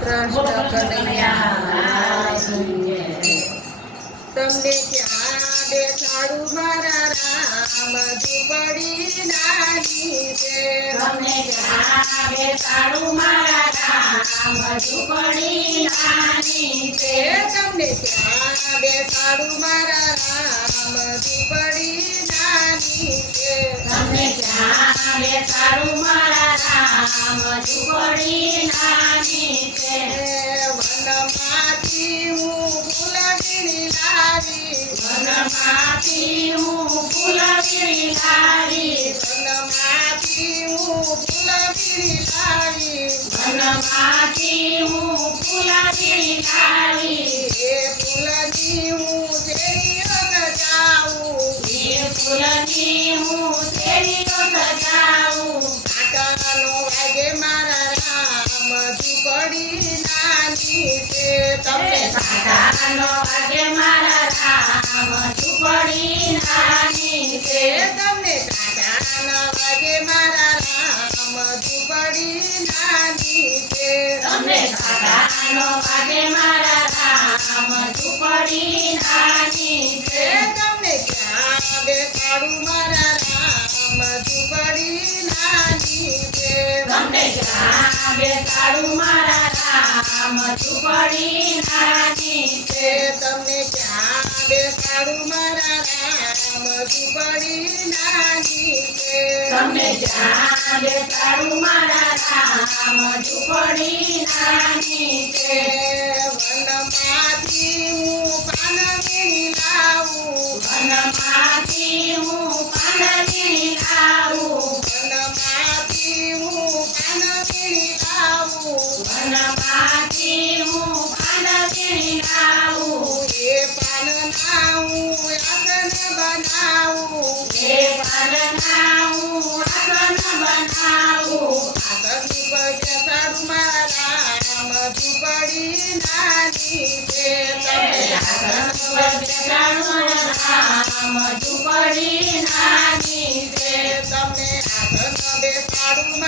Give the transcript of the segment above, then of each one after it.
કૃષ્ણ કનૈયા તમને ક્યાં બેસાડું મારા રામ ઝૂંપડી નાની છે. તમને ક્યાં બેસાડું મારા રામ ઝૂંપડી નાની છે. તમને ક્યાં બેસાડું મારા રામ ઝૂંપડી નાની છે. તમને ક્યાં બેસાડું મારા રામ ઝૂંપડી નાની છે વનમાંથી હું ફૂલગીરી લાવી વનમાંથી હું ફૂલ વીણી લાવી વનમાંથી હું ફૂલગીરી લાવી વનમાંથી હું ફૂલ વીણી લાવી એ ફૂલની ઝૂંપડી નાની છે. તમને કાંટાનો વાગે મારા રામ પડી નાની છે. તમને કાંટાના વાગે મારા રામ પડી નાની છે. તમને કાંટાનો વાગે મારા રામ પડી નાની છે. તમને ક્યાં બેસાડું મારા રામ ઝૂંપડી નાની તમને ક્યાં બેસાડું મારા રામ ઝૂંપડી નાની છે તમને ક્યાં બેસાડું મારા રામ ઝૂંપડી નાની છે તમને ક્યાં બેસાડું મારા રામ ઝૂંપડી નાની છે વનમાંથી હું પાન વીણી લાવું વનમાંથી હું પાન ઝૂંપડી નાની છે તમે આગળ બેસાડું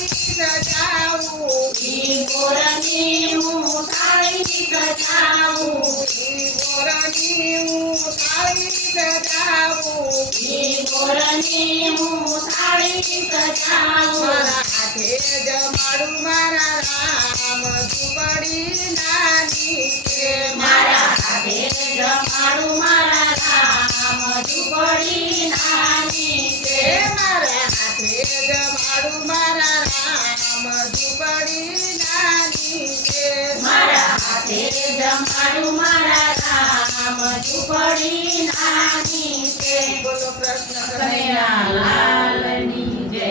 મારા રામ થાળી સજાવું ઈ બોરની સજાવું ઈ બોરની સજાવું ઈ બોરની સજાવું મારા હાથે જમાડું મારા રામ ઝૂંપડી નાની મારા હાથે જમાડું મારા રામ હાથે જમાડું મારા રામ ઝૂંપડી નાની છે મારા હાથે જમાડું મારા રામ, ઝૂંપડી નાની છે. બોલો કૃષ્ણ કનૈયા લાલની જય.